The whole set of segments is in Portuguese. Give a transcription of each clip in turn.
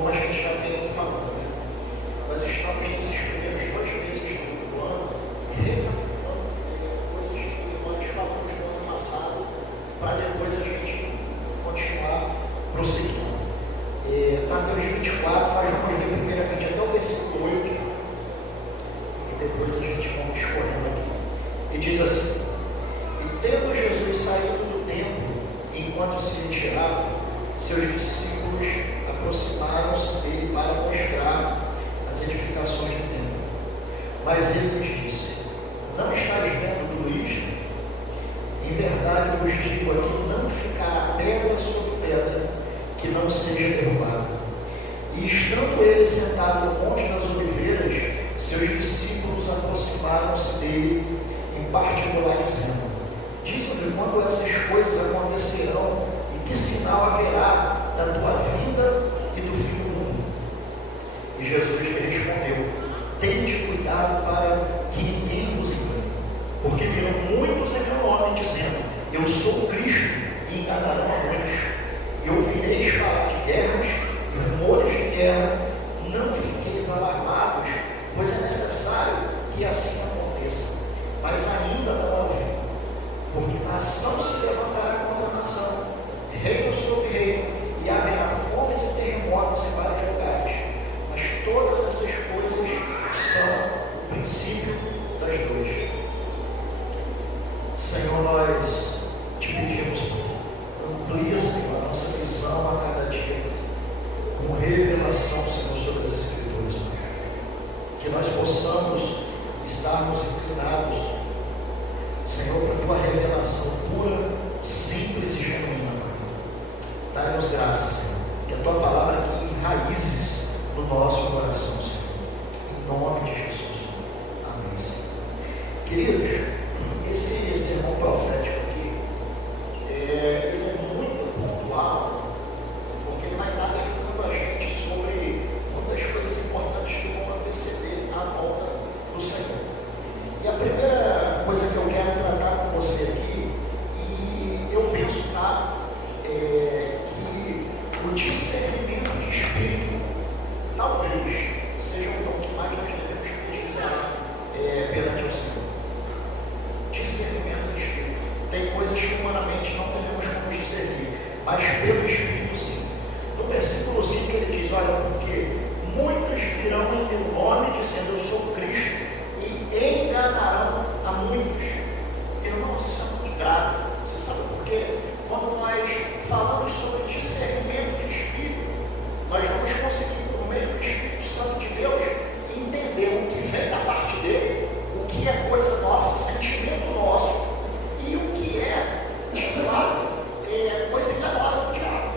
como a gente já vem falando, né? Nós estamos nesses primeiros 2 meses do ano, recapitulando coisas que nós falamos no ano passado, para depois a gente continuar prosseguindo. Mateus 24, nós vamos ler primeiramente até o versículo 8, e depois a gente vai escorrendo aqui. E diz assim: E tendo Jesus saído do templo, enquanto se retirava, seus discípulos aproximaram-se dele para mostrar as edificações do templo. Mas ele lhes disse: Não estáis vendo tudo isto? Em verdade vos digo aqui, não ficará pedra sobre pedra que não seja derrubada. E estando ele sentado no Monte das Oliveiras, seus discípulos aproximaram-se dele em particular, dizendo: Diz-me quando essas coisas acontecerão e que sinal haverá da tua vinda e do fim do mundo. E Jesus lhe respondeu: Tende cuidado para que ninguém vos engane, porque virão muitos em meu nome dizendo: Eu sou o Cristo, e enganarão a muitos. E ouvireis falar de guerras e rumores de guerra. Não fiqueis alarmados, pois é necessário que assim aconteça, mas ainda não é o fim. Porque nação se levantará contra nação, reino sobre reino, e haverá fomes e terremotos em vários lugares. Mas todas essas coisas são o princípio das dores. Senhor, nós te pedimos, amplia, Senhor, a nossa visão a cada dia, com revelação, Senhor, sobre as Escrituras, que nós possamos estarmos inclinados, Senhor, para a tua revelação pura, simples e genuína. Dá-nos graça, Senhor, que a tua palavra aqui enraizes no nosso coração, Senhor, em nome de Jesus. Amém, Senhor. Queridos, esse sermão profético aqui, ele é muito pontual, porque ele vai dar alertando a gente sobre muitas coisas importantes que vão anteceder a volta do Senhor. E a primeira coisa que eu quero tratar com você aqui, e eu penso, que o discernimento de espírito talvez seja o dom que mais nós devemos pesquisar perante o Senhor. Discernimento de espírito. Tem coisas que humanamente não temos como discernir, mas pelo Espírito sim. No versículo 5 ele diz: Olha, porque muitos virão em meu nome dizendo: Eu sou Cristo, e enganarão a muitos. Irmãos, isso é muito grave. Você sabe por quê? Quando nós falamos sobre discernimento de espírito, nós vamos conseguir, por meio do Espírito Santo de Deus, entender o que vem da parte dele, o que é coisa nossa, sentimento nosso, e o que é, de fato, coisa enganosa do diabo.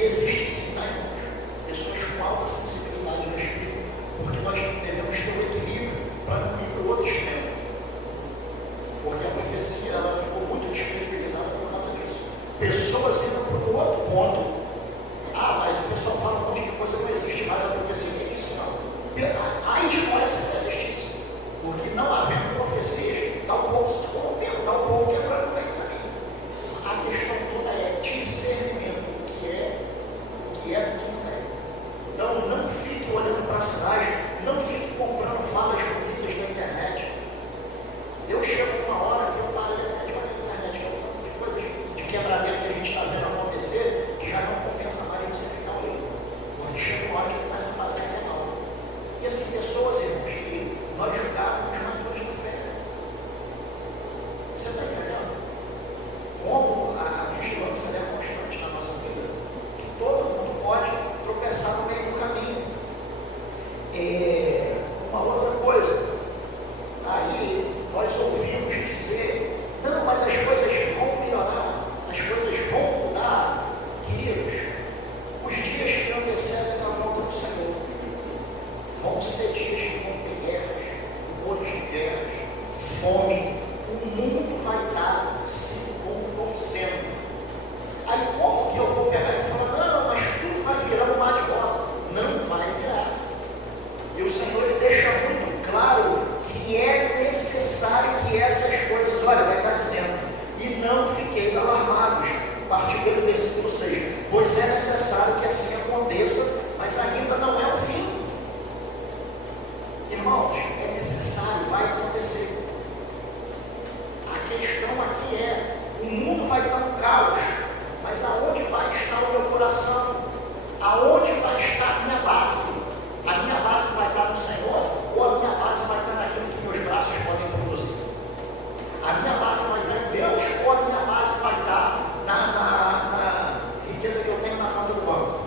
E existe sim, tá, irmãos? Pessoas com alta sensibilidade no espírito, porque nós devemos ter um equilíbrio para não ir para o outro extremo. Porque a profecia ela ficou muito descredibilizada por causa disso. Pessoas indo para o outro ponto. Ah, mas o pessoal fala um monte de coisa, não existe mais a profecia. Que é isso? Não. Ai de nós se não existisse. Porque não havendo profecias, está o povo se corrompendo, está o povo quebrando o meio caminho. A questão toda é discernimento, o que é do que não é. Então, não fique olhando para a cidade, não fique comprando falas bonitas da internet. Eu chego uma hora que eu paro de internet, olha na internet, que é um monte de coisas de quebradeira que a gente está vendo acontecer, que já não compensa mais você ficar olhando. Porque chega uma hora que começa a fazer legal. E assim, pessoas, irmãos, que nós julgávamos matores de fé. Você está entendendo? Como a vigilância é constante na nossa vida. Que todo mundo pode tropeçar no meio do caminho. Uma outra coisa. Aí nós ouvimos dizer, não, mas as coisas vão melhorar, as coisas vão mudar. Queridos, os dias que antecedem a volta do Senhor vão ser dias que vão ter guerras, rumores de guerras, fome, o mundo vai estar se contorcendo. Aí como que eu vou pegar e falar, não, mas tudo vai virar um mar de rosa? Não vai virar. E o Senhor ele deixa muito claro que é necessário que essas coisas, olha, vai estar dizendo, e não fiqueis alarmados, a partir do versículo 6, pois é necessário que assim aconteça, mas ainda não é o fim. Irmãos, é necessário, vai acontecer. A questão aqui é, o mundo vai estar um caos, mas aonde vai estar o meu coração? Aonde vai estar a minha base? A minha base vai estar no Senhor ou a minha base vai estar naquilo que meus braços podem produzir? A minha base vai estar em Deus ou a minha base vai estar na riqueza que eu tenho na conta do banco?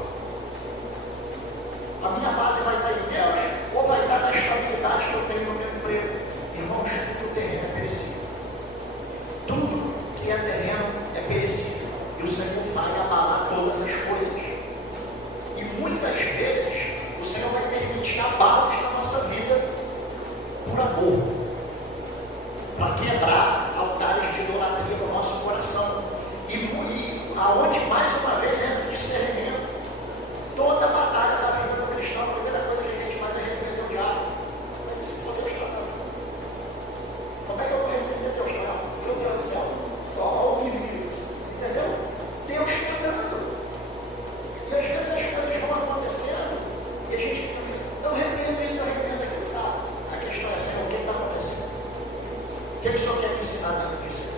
A minha base vai estar em Deus ou vai estar na estabilidade que eu tenho no meu emprego? Irmãos, tudo terreno é perecível. Tudo que é terreno é perecível. E o Senhor vai abalar todas as coisas. E muitas vezes o Senhor vai permitir abalos na nossa vida por amor, para quebrar altares de idolatria no nosso coração. E aonde mais uma vez entra o discernimento. Toda a batalha da vida do cristão, a primeira coisa que a gente faz é repreender o diabo. Mas esse poder está dando. Como é que eu vou repreender Deus? Meu Deus do céu, olha o nível, entendeu? Deus está dando. E às vezes as coisas vão acontecendo e a gente fica, eu repreendo isso, eu repreendo aquilo. Tá? A questão é assim, o que está acontecendo? O que o Senhor quer me ensinar dentro disso?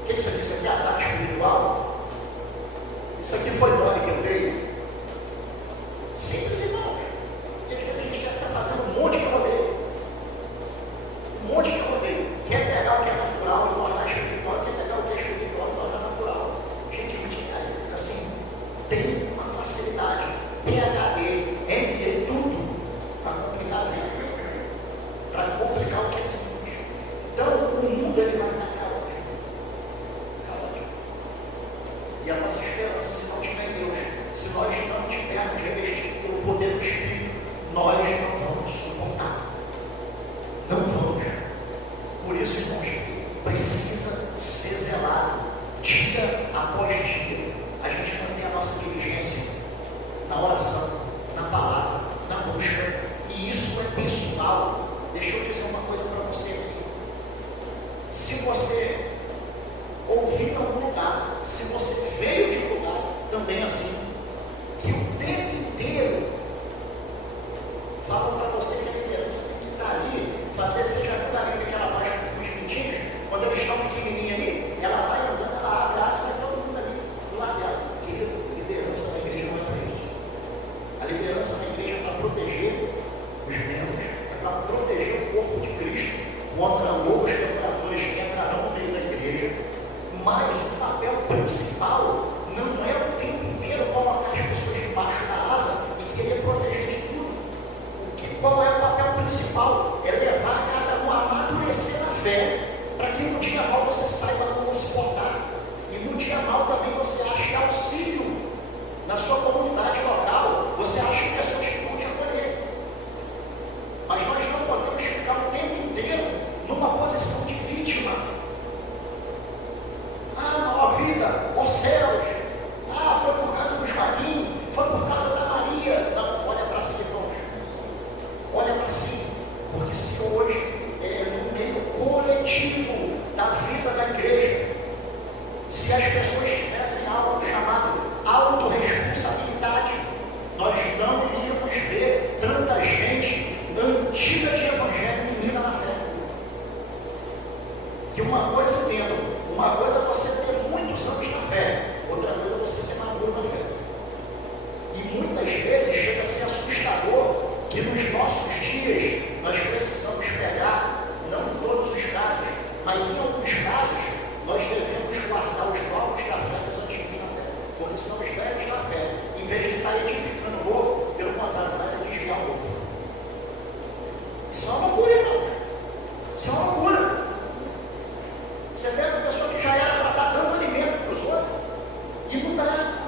O que você disse aqui? Ataque espiritual? Isso aqui foi nome que eu dei. Simples, irmãos. E às vezes a gente quer ficar fazendo um monte de rodeio. Um monte de rodeio. Quer pegar o que é natural e tornar espiritual, quer pegar o que é espiritual e tornar natural. Gente, assim, tem uma facilidade. PhD, MBA, tudo para complicar a vida. Para complicar o que é simples. Então, o mundo ele vai estar caótico. E a nossa esperança, se não tiver em Deus, se nós não tivermos revestido pelo poder do Espírito, nós não vamos suportar. Não vamos. Por isso, irmãos, precisa ser zelado, dia após dia. A gente mantém a nossa diligência na oração, na palavra, na busca. E isso é pessoal. Deixa eu dizer uma coisa para você aqui. Se você ouvir em algum lugar, se você veio de um lugar, também assim, que o tempo inteiro falam para você que a liderança tem que estar ali, fazer, você já viu a Bíblia que ela faz com os pintinhos, quando eles estão pequenininhos ali, ela vai andando, ela abre asas, vai todo mundo ali do lado dela. Querido, liderança da igreja não é para isso. A liderança da igreja é para proteger os membros, é para proteger o corpo de Cristo contra loucos devoradores que entrarão no meio da igreja. Mas o papel principal não é o tempo inteiro colocar as pessoas debaixo da asa e querer proteger de tudo. Qual é o papel principal? É levar cada um a amadurecer na fé, para que um dia mal você saiba como se portar. E no dia mal também você acha auxílio na sua comunidade local, você acha pessoas que vão te acolher. Mas nós não podemos ficar o tempo inteiro numa posição de vítima. Ah, não, a vida, os céus. Ah, foi por causa do Joaquim, foi por causa da Maria. Não, olha para si, irmãos. Olha para si. Porque se hoje, no meio coletivo da vida da igreja, se as pessoas tivessem algo chamado autorresponsabilidade, nós não iríamos ver tanta gente antiga de evangelho menina na fé. Que uma coisa eu entendo, uma coisa é você ter muitos anos na fé, outra coisa é você ser maduro na fé. E muitas vezes chega a ser assustador que nos nossos dias nós precisamos pegar, não em todos os casos, mas em alguns casos, nós devemos guardar os novos da fé dos antigos da fé. Porque são os velhos da fé. Em vez de estar edificando o novo, pelo contrário, faz é desviar o novo. Isso é uma loucura, irmãos. Isso é uma loucura. Você pega uma pessoa que já era para estar dando alimento para os outros e não dá.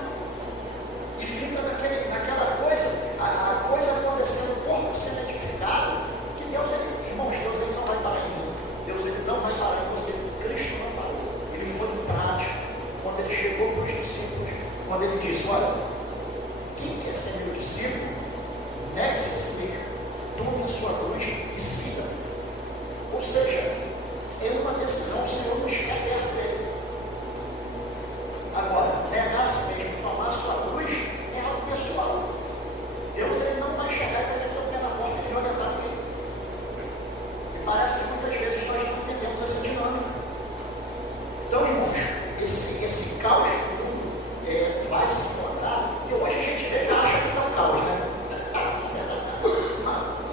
E fica naquela coisa, a coisa acontecendo, o corpo sendo edificado, que Deus, irmãos, Deus ele não vai parar em mim. Deus ele não vai parar em você. Cristo não parou. Ele foi prático. Quando ele chegou para os discípulos, quando ele disse, olha, quem quer ser meu discípulo, negue-se a si mesmo, tome a sua cruz e siga. Ou seja, é uma decisão, o Senhor nos quer perto dele. Agora, negar a si mesmo, tomar a sua cruz, é algo pessoal. Deus ele não vai chegar e vai meter o pé na porta e orientar ninguém. E parece que muitas vezes nós não entendemos essa dinâmica. Então, irmãos, esse caos que o mundo vai se encontrar, e hoje a gente acha que está um caos, né?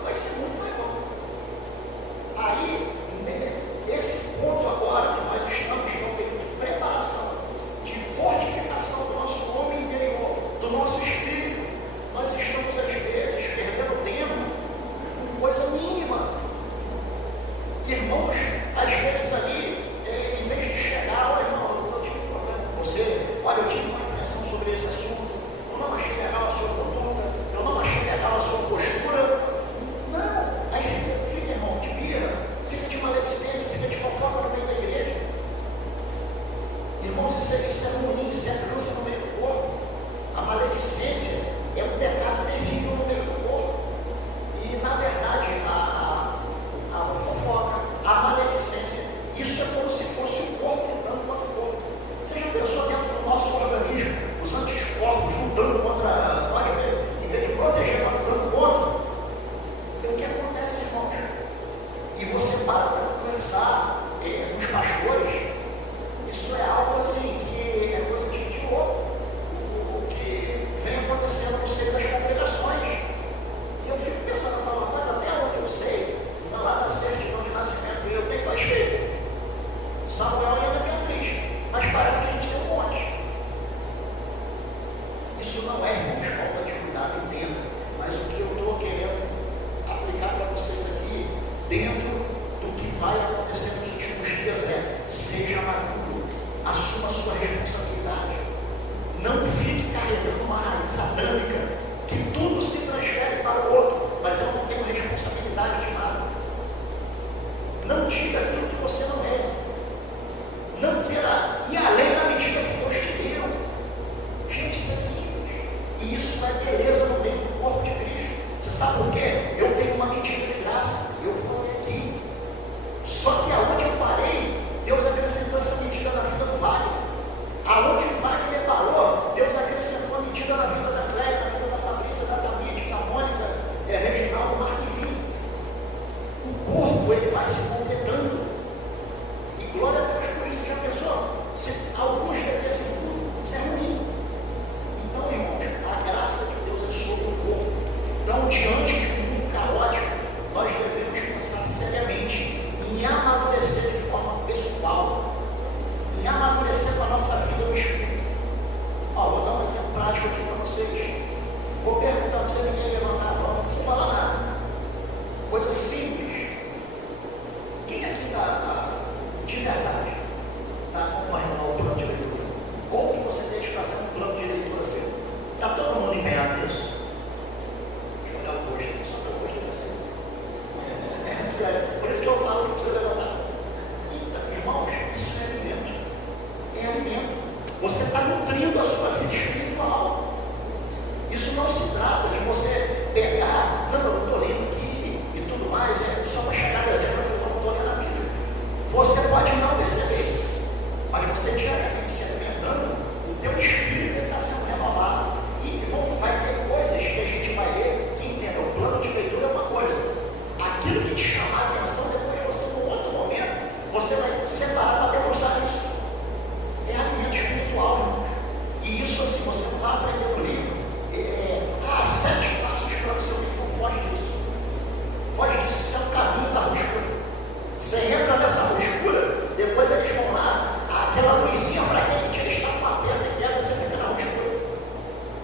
Vai ser muito legal. Aí, esse ponto agora que nós estamos num período de preparação, de fortificação do nosso homem interior, do nosso espírito, nós estamos às vezes perdendo tempo com coisa mínima. Irmãos, às vezes ali, em vez de chegar, olha irmão, eu tive um problema com você, olha, eu tive uma impressão sobre esse assunto, eu não achei legal a sua conduta, eu não achei legal a sua postura. Não, aí fica irmão, de birra, fica de maledicência, fica de fofoca no meio da igreja. Irmãos, isso é ruim, isso é câncer no meio do corpo. A maledicência é um pecado terrível no meio do corpo. E na verdade, a fofoca, a maledicência, isso é como se fosse o corpo lutando contra o corpo. Você já pensou dentro do nosso organismo, os anticorpos lutando contra nós, em vez de proteger, nós lutando contra? E o que acontece, irmãos? E você para conversar com os pastores, isso é algo assim que é coisa de louco. O que vem acontecendo no seio das congregações. E eu fico pensando, mas até onde eu sei, lá na certidão de nascimento, eu tenho dois filhos, Samuel e Ana Beatriz, mas parece que a gente tem um monte. Isso não é, irmãos, falta de cuidado, entenda. Mas o que eu estou querendo aplicar para vocês aqui, dentro do que vai acontecer nos últimos dias, seja maduro, assuma a sua responsabilidade. Não fique carregando uma raiz adâmica, que tudo se transfere para o outro, mas eu não tenho responsabilidade de nada. Não diga aquilo que você não é. Não queira ir além da medida que Deus te deu. Gente, isso é simples. E isso é beleza no meio do corpo de Cristo. Você sabe por quê? Eu tenho uma medida de graça. Eu vou até aqui. Só que aonde eu parei, Deus acrescentou essa medida na vida do Wagner. Aonde o Wagner parou, Deus acrescentou a medida na vida da Cléia, na vida da Fabrícia, da Tamires, da Mônica, Reginaldo, Marco e Vinho. O corpo, ele vai se completando. E glória a Deus por isso. Já pensou? Se alguns devessem tudo, isso é ruim. Então, irmãos, a graça de Deus é sobre o corpo. Então, diante de um mundo caótico, nós devemos pensar seriamente em amadurecer de forma pessoal, em amadurecer com a nossa vida no espírito. Vou dar um exemplo prático aqui para vocês. Vou perguntar para você, ninguém levantar a mão, não precisa falar nada. Coisa simples. Quem aqui está de verdade está acompanhando o plano de leitura? você está nutrindo a sua vida espiritual. Isso não se trata de você pegar, não, eu estou lendo aqui e tudo mais, só para chegar a exemplo, eu não estou lendo a Bíblia. Você pode não perceber, mas você diariamente se alimentando, o teu espírito está sendo renovado. E vai ter coisas que a gente vai ler, que entenda, o plano de leitura é uma coisa. Aquilo que te chamar a atenção, depois você, num outro momento, você vai separar para debruçar isso. É alimento espiritual, irmãos. E isso assim, você não vai aprender no livro. 7 passos para o seu vida, não foge disso. Foge disso, isso é um caminho da ruptura. Você entra nessa ruptura, depois eles vão lá, aquela luzinha fraquinha, eles estão com a pedra e quer você fica na ruptura.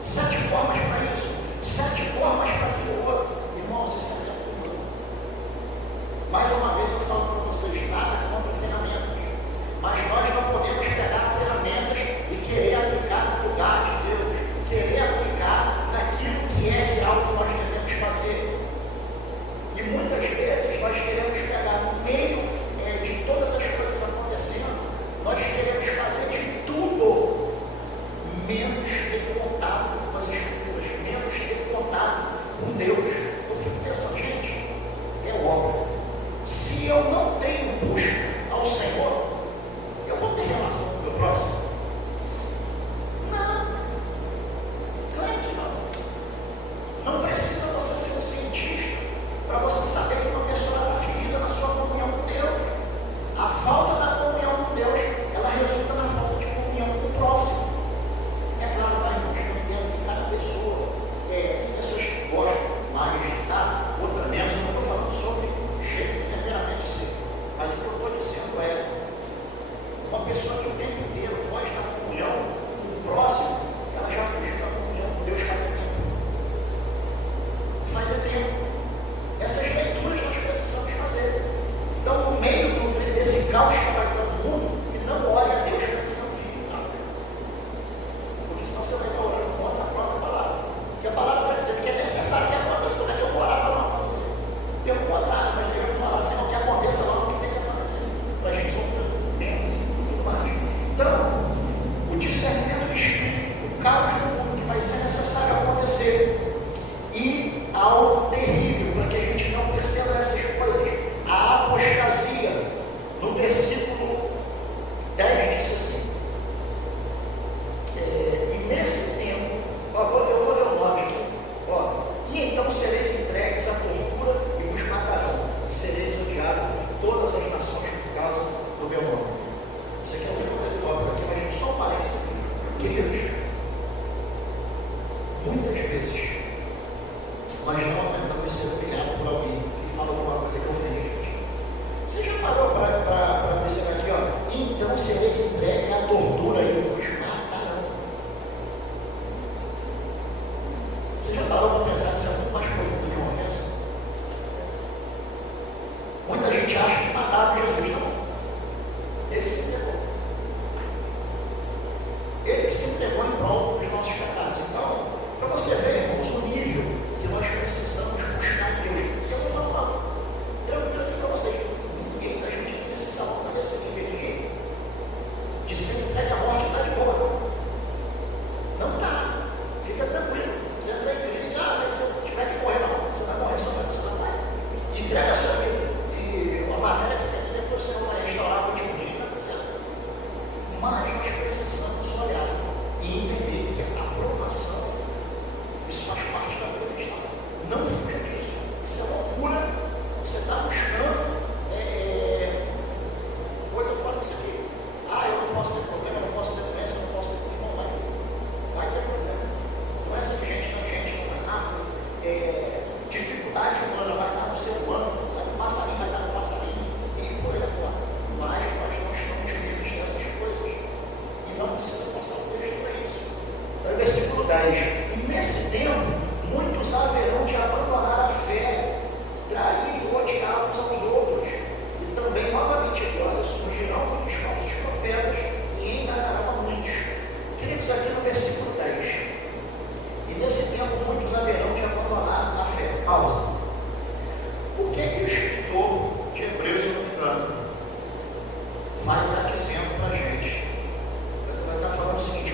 7 formas para isso, 7 formas para aquilo outro. Irmãos, isso é muito bom. Mais uma vez eu falo para vocês, nada contra ferramentas. Mas nós não podemos pegar ferramentas e querer aplicar no lugar de Deus, querer aplicar naquilo que é real que nós devemos fazer. E muitas vezes nós queremos pegar no meio de todas as coisas acontecendo, nós queremos fazer de tudo, menos ter contato com as Escrituras, menos ter contato com Deus. Eu fico pensando, gente, é óbvio, se eu não tenho busca ao Senhor, eu vou ter relação com o meu próximo? Não, claro que não. Não precisa você ser um cientista para você saber que uma pessoa está ferida na sua comunhão com Deus. A falta da comunhão com Deus, ela resulta na falta de comunhão com o próximo. É claro, irmãos, eu entendo que cada pessoa, tem pessoas que gostam mais de dar, outra menos. Eu não estou falando sobre jeito de temperamento seu, mas o que eu estou dizendo é, uma pessoa que o tempo inteiro foge da comunhão com o próximo, ela já fugiu da comunhão com Deus faz tempo. Faz tempo. Essas leituras nós precisamos fazer. Então, no meio desse caos que vai todo mundo, e não ore a Deus para que não fique caos. Porque senão você vai estar orando contra a própria palavra. Porque a palavra vai dizer que é necessário que aconteça, como é que eu vou orar para não acontecer? Pelo contrário, nós devemos orar assim, não que aconteça logo o que tem que acontecer. Para a gente sofrer menos e tudo mais. Então, o discernimento do Espírito, o caos do mundo que vai ser necessário acontecer, e algo terrível, para que a gente não perceba essas coisas, a apostasia. No versículo 10 diz assim, e nesse tempo, eu vou ler o 9 aqui, e então sereis entregues à tortura e vos matarão, e sereis odiados por todas as nações por causa do meu nome. Isso aqui é um livro óbvio aqui, mas só parece aqui. Queridos, muitas vezes nós não aguentamos ser humilhados por alguém que fala alguma coisa que ofende a gente. Você já parou para pensar aqui, então sereis entregues à tortura e vos matarão. Você já parou para pensar que isso é muito mais profundo que uma ofensa? Muita gente acha que mataram Jesus, não. Ele se entregou. Ele se entregou em prol dos nossos pecados. Então, para você ver, irmãos, o nível que nós precisamos buscar em Deus. Eu vou falar tranquilo aqui para vocês. Ninguém da gente nesse salão está nesse nível aqui de ser entregue à morte está de boa. Não está. Fica tranquilo. Você entra em crise, mas se você tiver que morrer, não. Você vai morrer, só vai você não vai. Entrega a sua vida. E a matéria fica aqui, depois você vai restaurar o último dia, tá certo? Mas nós precisamos olhar e entender que a aprovação, isso faz parte da vida cristã. Não fuja disso. Isso é loucura. Você está buscando coisa fora disso aqui. Eu não posso ter problema, eu não posso ter doença, eu não posso ter problema. Vai ter problema. Doença de gente, não vai nada. Dificuldade humana vai estar no ser humano. O passarinho vai estar no passarinho. E por aí fora. Mas nós não estamos livres dessas coisas. E não precisa passar o texto para isso. Então, versículo 10. E nesse tempo, muitos haverão de abandonar a fé, trair e odiar uns aos outros. E também, novamente, aqui, surgirão muitos falsos profetas e enganarão a muitos. Queridos, aqui no versículo 10. E nesse tempo, muitos haverão de abandonar a fé. Pausa. O que o escritor de Hebreus, se não me engano, vai estar dizendo para a gente? Vai estar falando o seguinte: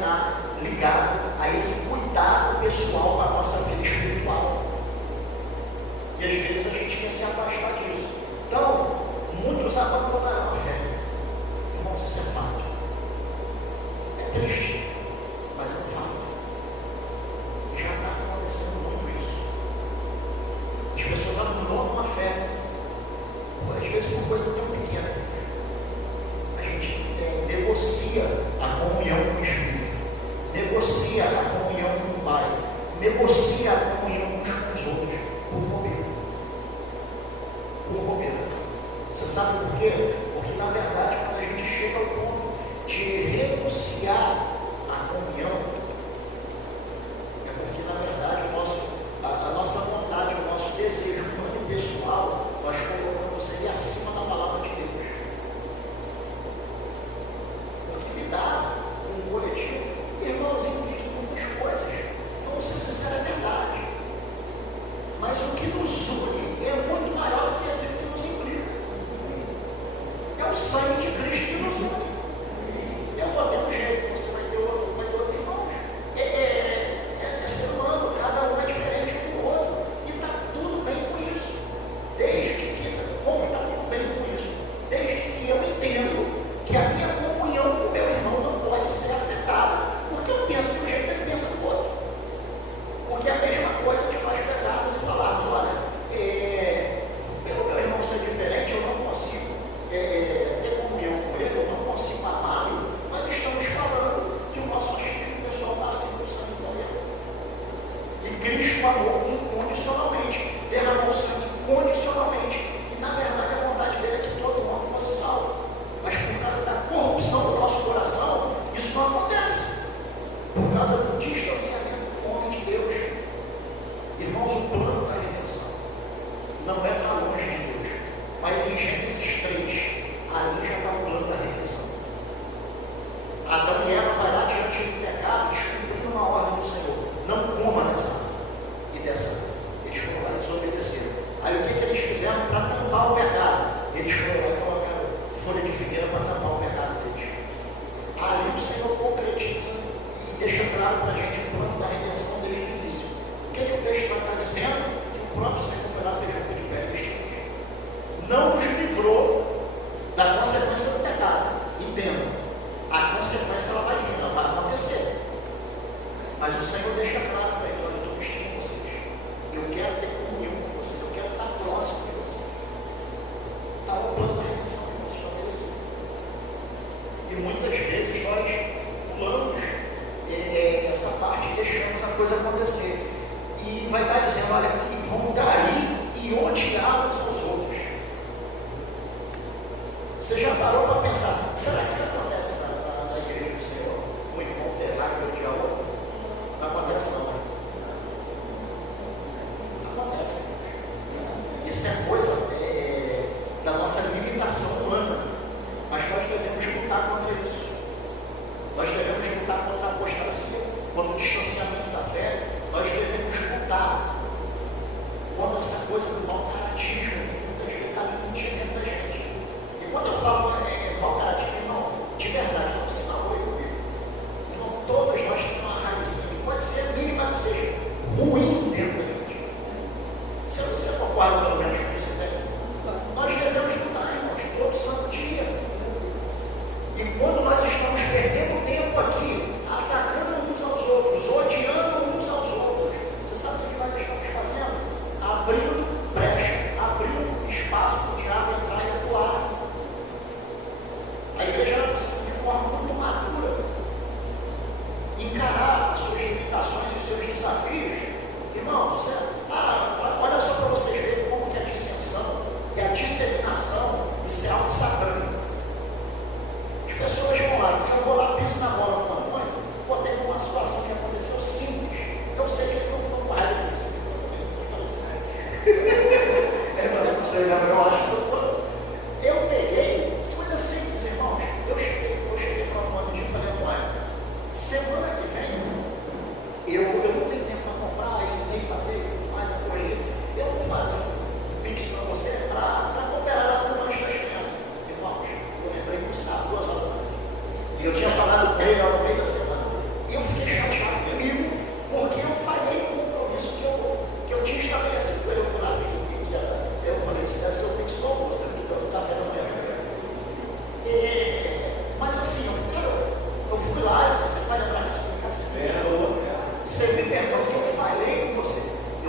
estar ligado a esse cuidado pessoal para a nossa vida espiritual. E às vezes a gente quer se afastar disso. Então, muitos abandonaram a fé. Irmãos, isso é fato. É triste, mas é um fato. Já está acontecendo muito isso. As pessoas abandonam a fé, às vezes por coisa tão pequena. A gente negocia a comunhão com o Espírito, negocia a comunhão com o Pai, negocia a comunhão uns com os outros, por bobeira. Por bobeira. Você sabe por quê? Porque na verdade, quando a gente chega ao ponto de renunciar à comunhão, é porque na verdade a nossa vontade, o nosso desejo humano e pessoal, nós colocamos ele acima da palavra de Deus. Porque lidar com o coletivo, irmãos, implica em muitas coisas. Vamos ser sinceros, é verdade. Mas o que nos une é muito maior do que aquilo que nos implica. É o sangue de Cristo que nos une. Eu vou ter um jeito, você vai ter outro, irmãos. É ser humano, cada um é diferente um do outro. E está tudo bem com isso. Desde que, como está tudo bem com isso? Desde que eu entendo que a minha comunhão com o meu irmão não pode ser afetada, porque eu penso de um jeito e ele pensa do outro. Porque é a mesma coisa de nós pegarmos e falarmos, olha, pelo meu irmão ser diferente, eu não consigo ter comunhão com ele, eu não consigo amá-lo, mas estamos falando que o nosso achismo pessoal está acima do sangue dele. E Cristo amou incondicionalmente, derramou sangue incondicionalmente, e na verdade a vontade dele é que todo mundo fosse salvo. Mas por causa da corrupção do nosso coração, isso não acontece. Por causa do distanciamento do homem de Deus. Irmãos, o plano da redenção não é para longe de Deus, mas em Gênesis 3, ali já está o plano da redenção. Adão e Eva vai lá diante do pecado, descumprindo uma ordem do Senhor: não coma dessa árvore. E dessa eles foram lá e desobedeceram. Aí o que eles fizeram para tampar o pecado? Eles foram lá e colocaram folha de figueira para tampar o pecado deles. Ali o Senhor concretiza e deixa claro para a gente o plano da redenção desde o início. O que o texto está dizendo? Que o próprio Senhor foi lá fez de pé Cristo. Não nos livrou da consequência do pecado. Entenda, a consequência ela vai vir, ela vai acontecer. Mas o Senhor deixa claro para eles: olha, eu estou vestindo vocês. Eu quero ter comunhão com vocês, eu quero estar próximo de vocês. Está o plano da redenção que nós estabelecemos. E muitas vezes nós pulamos essa parte e deixamos a coisa acontecer. E vai estar dizendo: olha, que vão trair e odiar uns aos outros. Você já parou para pensar, será que isso acontece na igreja do Senhor? Um irmão ter raiva de odiar outro? Não acontece não.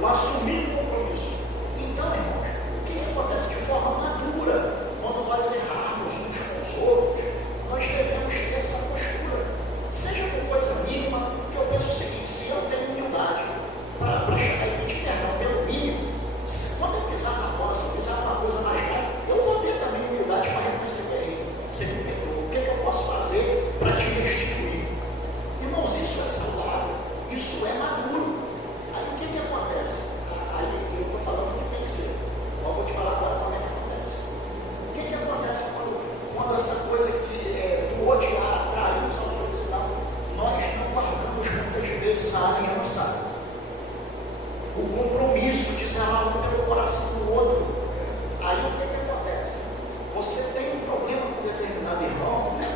Eu assumi o compromisso. Então, irmãos, o que acontece de forma madura, quando nós errarmos uns com os outros, nós devemos ter essa postura. Seja por coisa mínima, que eu penso o seguinte: se eu tenho humildade para chegar e pedir perdão pelo mínimo, quando eu pisar na bola, se eu pisar numa coisa mais grave, eu vou ter também humildade para reconhecer que errei. Você me perdoou. O que eu posso fazer para te restituir? Irmãos, isso é saudável, isso é maduro. Aí o que acontece? Aí eu estou falando que tem que ser. Eu vou te falar agora como é que acontece. O que acontece quando essa coisa do odiar, trair uns aos outros e tal, nós não guardamos muitas vezes a aliança, o compromisso de zelar um pelo coração do outro. Aí o que acontece? Você tem um problema com determinado irmão, não é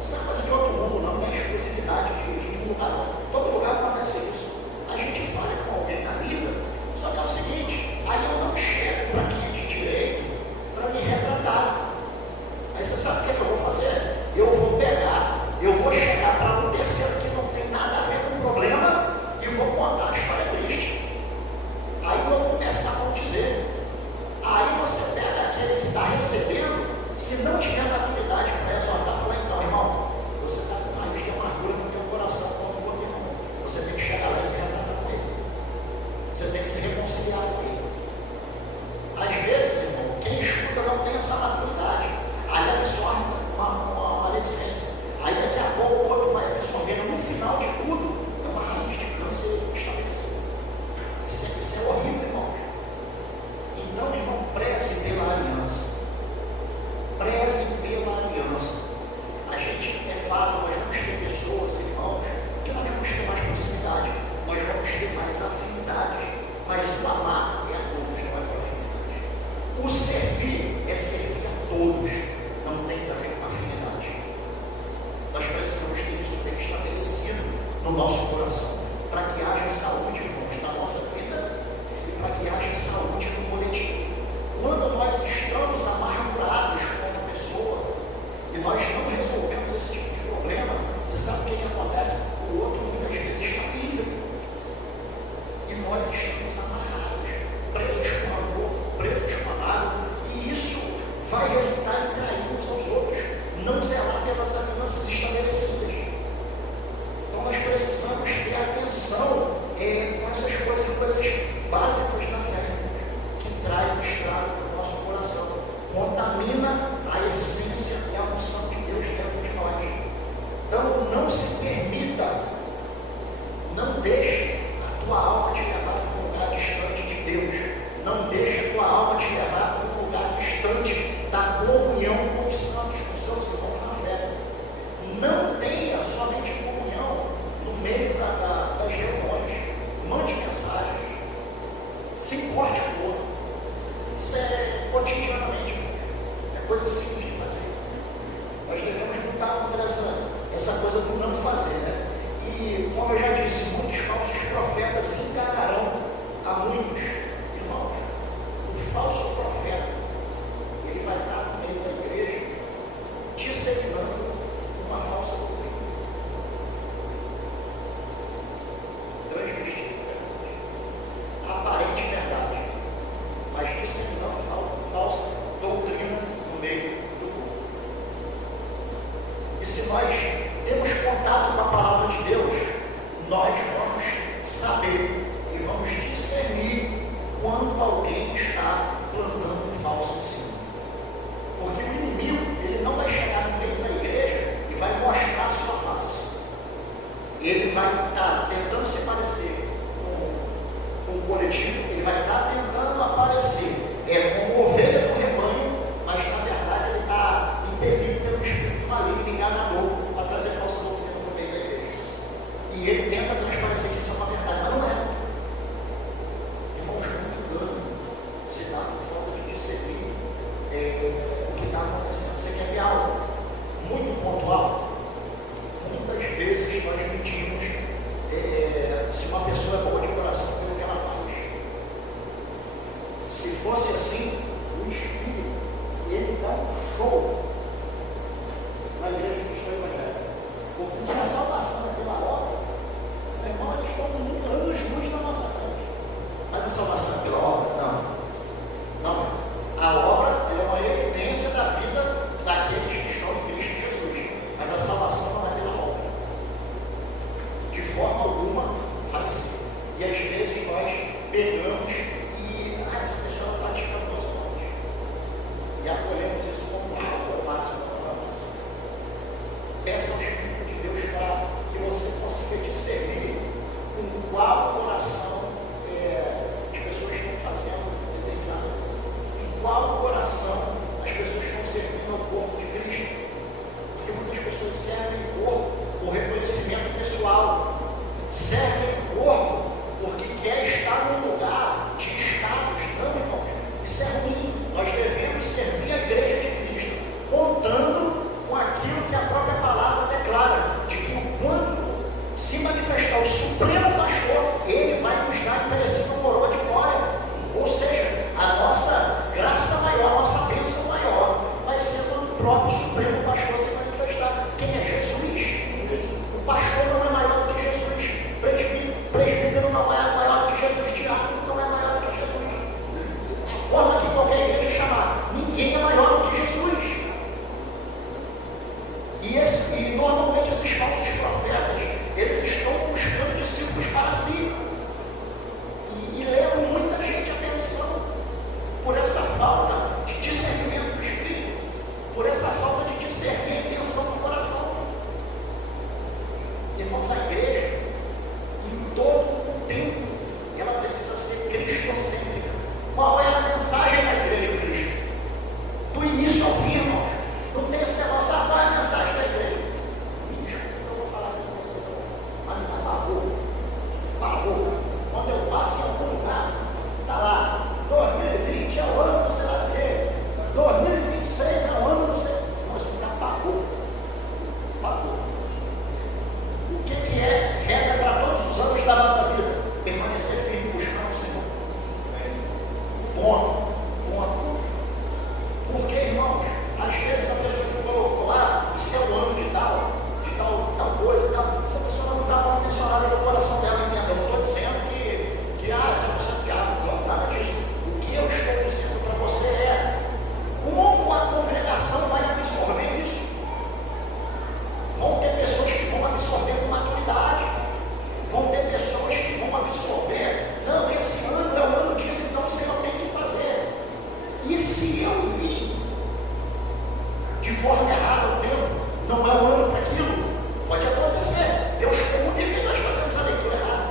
isso não é coisa de outro mundo, não é exclusividade de um lugar, não. Todo lugar acontece isso. A gente fala com alguém na vida, só que é o seguinte: aí eu não chego para quem é de direito para me retratar. Aí você sabe o que eu vou fazer? Eu vou pegar, eu vou chegar para um terceiro que não tem nada a ver com o problema e vou contar a história triste. Aí vou começar a dizer. Aí você pega aquele que está recebendo, se não tiver maturidade para exortar, fala: então, irmão, você está com raiz de amargura no teu coração contra o outro irmão. Você tem que chegar lá e se retratar com ele. Você tem que se reconciliar com ele. Às vezes, irmão, quem escuta não tem essa maturidade. Aí absorve uma maledicência. Aí daqui a pouco o outro vai absorvendo. No final de tudo, é uma raiz de câncer estabelecida. Isso é horrível, irmão. Então, irmão, preze pela aliança. Preze pela aliança. A gente, é fato, nós vamos ter pessoas, irmãos, que nós vamos ter mais proximidade, nós vamos ter mais afinidade. Mas o amar é a todos, não é para afinidade. O servir é servir a todos, não tem a ver com afinidade. Nós precisamos ter isso bem estabelecido no nosso coração, para que haja saúde, irmãos, na nossa vida e para que haja saúde no coletivo. Quando nós estamos amargurados com uma pessoa e nós não resolvemos esse tipo de problema, você sabe o que acontece? O outro muitas vezes está livre e nós estamos amarrados, presos com amor, presos com amado, e isso vai resultar em trair uns aos outros, não zelar pelas alianças estabelecidas. Então nós precisamos ter atenção com essas coisas básicas da fé, que traz estrago para o nosso coração, contamina a essência e a unção de Deus dentro de nós. Então não se permita, não deixe a tua alma te levar para um lugar distante de Deus, não deixe a tua alma te levar para um lugar distante da comunhão com os santos, com os seus irmãos na fé. Não tenha somente comunhão no meio das reuniões, mande mensagens, se importe com o outro. Isso é cotidianamente, é coisa simples de fazer. Nós devemos lutar contra essa coisa do não fazer, né? E, como eu já disse, muitos falsos profetas enganarão a muitos irmãos. O falso profeta, ele vai estar no meio da igreja disseminando uma falsa doutrina, transmitindo aparente verdade, mas disseminando falsa doutrina no meio do povo. E se nós temos contato com a palavra de Deus, nós vamos saber e vamos discernir quando alguém está plantando um falso ensino. Porque o inimigo, ele não vai chegar no meio da igreja e vai mostrar a sua face. Ele vai estar tentando se parecer com o coletivo, ele vai estar tentando aparecer como ovelha do rebanho, mas na verdade ele está impedido pelo espírito maligno enganador para trazer falsa doutrina para o meio da igreja. E ele tenta transparecer que isso é uma verdade, mas não é. Irmãos, muito engano se dá por falta de discernir o que está acontecendo. Você quer ver algo muito pontual? Muitas vezes nós mentimos se uma pessoa é boa de coração pelo que ela faz. com qual coração as pessoas estão fazendo determinada coisa, em qual coração as pessoas estão servindo ao corpo de Cristo. Porque muitas pessoas servem o corpo por reconhecimento pessoal, servem o corpo porque quer estar num lugar de status. Não, irmãos, isso é ruim. Nós devemos servir a igreja de Cristo, contando com aquilo que a própria palavra declara, de que quando se manifestar o Supremo Pastor, ele vai nos dar merecida coroa de glória. Ou seja, a nossa graça maior, a nossa bênção maior, vai ser quando o próprio Supremo Pastor se manifestar. Quem é Jesus? O pastor não é maior do que Jesus, presbítero não é maior do que Jesus, diácono não é maior do que Jesus. A forma que qualquer igreja chamar, ninguém é maior do que Jesus. E normalmente esses falsos profetas, eles estão buscando discípulos para si e levam muita gente à perdição por essa falta de discernimento do Espírito, por essa falta de discernir a intenção do coração. Irmãos, a igreja, em todo o tempo, ela precisa ser cristocêntrica. Qual é a mensagem da igreja de Cristo? Do início ao fim, irmãos. Não tem esse negócio, qual é a mensagem da igreja? Eu vou falar com você, mas me dá pavor. Quando eu passo em algum lugar, está lá, 2020 é o ano do sei lá do quê, 2026 é o ano do sei. Nossa, me dá pavor. O que é regra para todos os anos da nossa vida? Permanecer firme, buscando o Senhor. Ponto. Porque, irmãos, às vezes a pessoa que colocou lá, isso é o ano de tal coisa, tal. Essa pessoa não está mal intencionada no coração dela, entendeu? Eu não estou dizendo que essa pessoa é piada, não, nada disso. O que eu estou dizendo para você é como a congregação vai absorver isso. Vão ter pessoas que vão absorver com maturidade, vão ter pessoas que vão absorver, não, esse ano é o ano disso, então o Senhor tem que fazer. E se eu li de forma errada o tempo, não é o ano para aquilo, pode acontecer. Deus comunica que nós fazemos a leitura errada.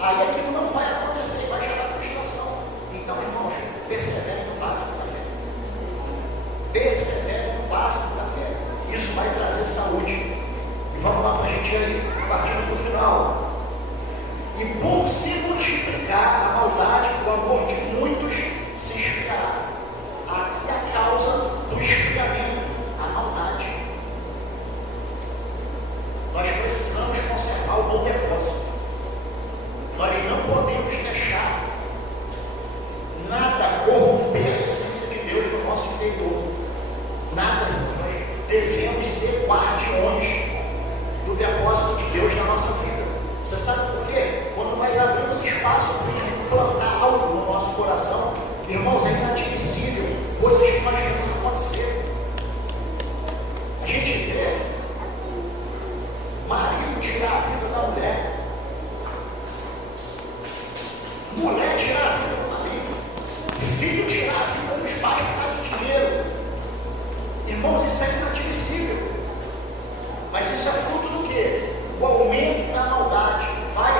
Aí aquilo não vai acontecer, vai gerar frustração. Então, irmãos, perseverem no básico da fé. Perseverem no básico da fé. Isso vai trazer saúde. E vamos lá para a gente aí, partindo do final. E por se multiplicar a maldade, o amor de muitos se esfriará. Aqui a causa do esfriamento, a maldade. Nós precisamos conservar o bom depósito. Nós não podemos deixar nada corromper a essência de Deus no nosso interior. Nada. Nós devemos ser guardiões do depósito de Deus na nossa vida. Você sabe por quê? Quando nós abrimos espaço para o inimigo plantar algo no nosso coração, irmãos, é inadmissível coisas que nós vemos acontecer. A gente vê marido tirar a vida da mulher, mulher tirar a vida do marido, filho tirar a vida dos pais por causa de dinheiro. Irmãos, isso é inadmissível. Mas isso é fruto do quê? O aumento da maldade vai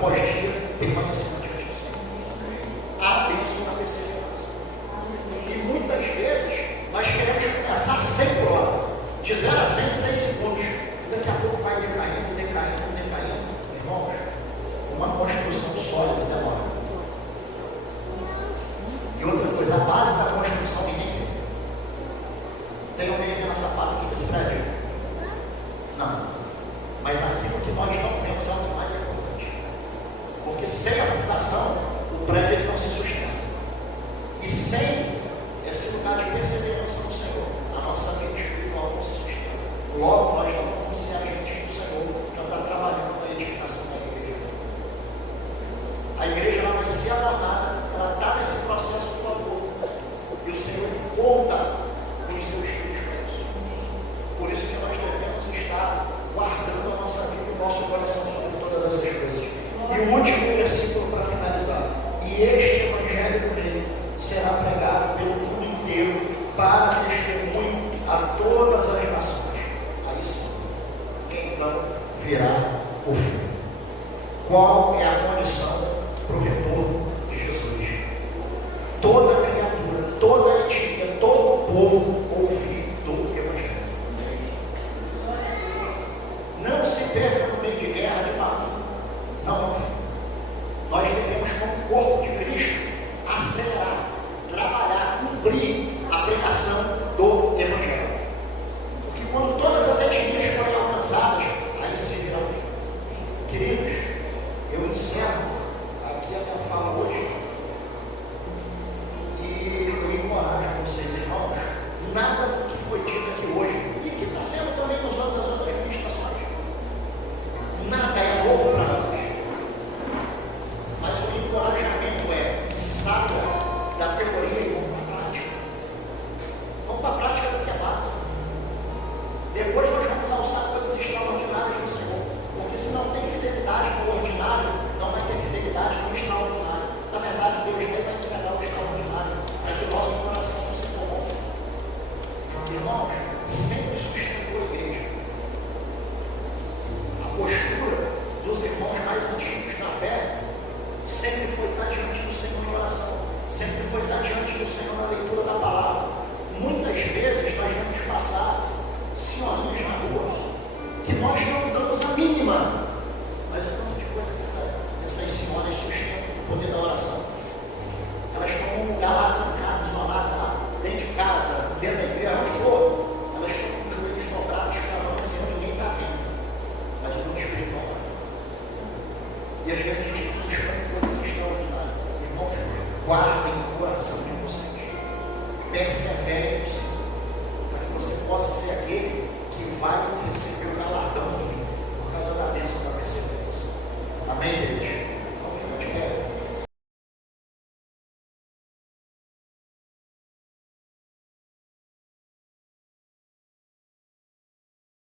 após dia, permanecendo diante do Senhor. Há bênção na perseverança. E muitas vezes nós queremos começar 100 por hora, de 0 a 100 em 3 segundos. Daqui a pouco vai decaindo, decaindo, decaindo. Irmãos, uma construção sólida demora. E outra coisa, a base da construção ninguém vê. Tem alguém vendo a sapato aqui desse prédio? Não. Mas aquilo que nós não vemos é o mais importante. Porque sem a fundação, o prédio não se sustenta. E sem esse lugar de perseverança no Senhor, a nossa vida espiritual não se sustenta. Logo, nós não vamos ser agentes do Senhor para estar trabalhando na edificação da igreja. A igreja ela vai ser abordada para estar nesse processo do amor. E o Senhor conta com os seus filhos para isso. Por isso que nós devemos estar guardando a nossa vida e o nosso coração sobre todas essas coisas. E o último versículo para finalizar. E este evangelho dele será pregado pelo mundo inteiro para testemunho a todas as nações. Aí sim, então virá o fim. Qual é a condição para o retorno de Jesus? Toda criatura, toda etnia, todo povo ouvir do evangelho. Não se perca no meio de guerra de barulho. Não, nós devemos, como corpo de Cristo, acelerar, trabalhar, cumprir a pregação do evangelho. Porque quando todas as etnias forem alcançadas, aí se virá o fim. Queridos, eu encerro aqui a minha fala hoje e eu encorajo vocês, irmãos, nada do que foi dito aqui hoje e que está sendo também nas outras ministrações, nada é novo para nós, mas o encorajamento é: saia da teoria e vamos para a prática. Vamos para a prática do que é básico. Depois nós vamos alçar coisas extraordinárias no Senhor, porque se não tem fidelidade no ordinário, não vai ter fidelidade no extraordinário. Na verdade, Deus vai entregar o extraordinário para que o nosso coração não se corrompa. Irmãos, sempre sustentou a igreja. A postura dos irmãos mais antigos na fé sempre foi estar diante do Senhor em oração, sempre foi estar diante do Senhor na leitura da palavra. Muitas vezes nós vamos passar senhorinhas na rua que nós não damos a mínima, mas o tanto de coisa que essas senhoras sustentam o poder da oração. Elas estão num lugar lá trancado, isolado lá, dentro de casa, dentro da igreja, onde for, elas estão com os joelhos dobrados, cravando, dizendo: ninguém está vendo, mas o mundo espiritual está vendo. E às vezes a gente fica buscando coisas extraordinárias. Irmãos, guardem o coração de vocês, perseverem no Senhor, para que você possa ser aquele que vai receber o galardão no fim, por causa da bênção da perseverança. Amém, queridos?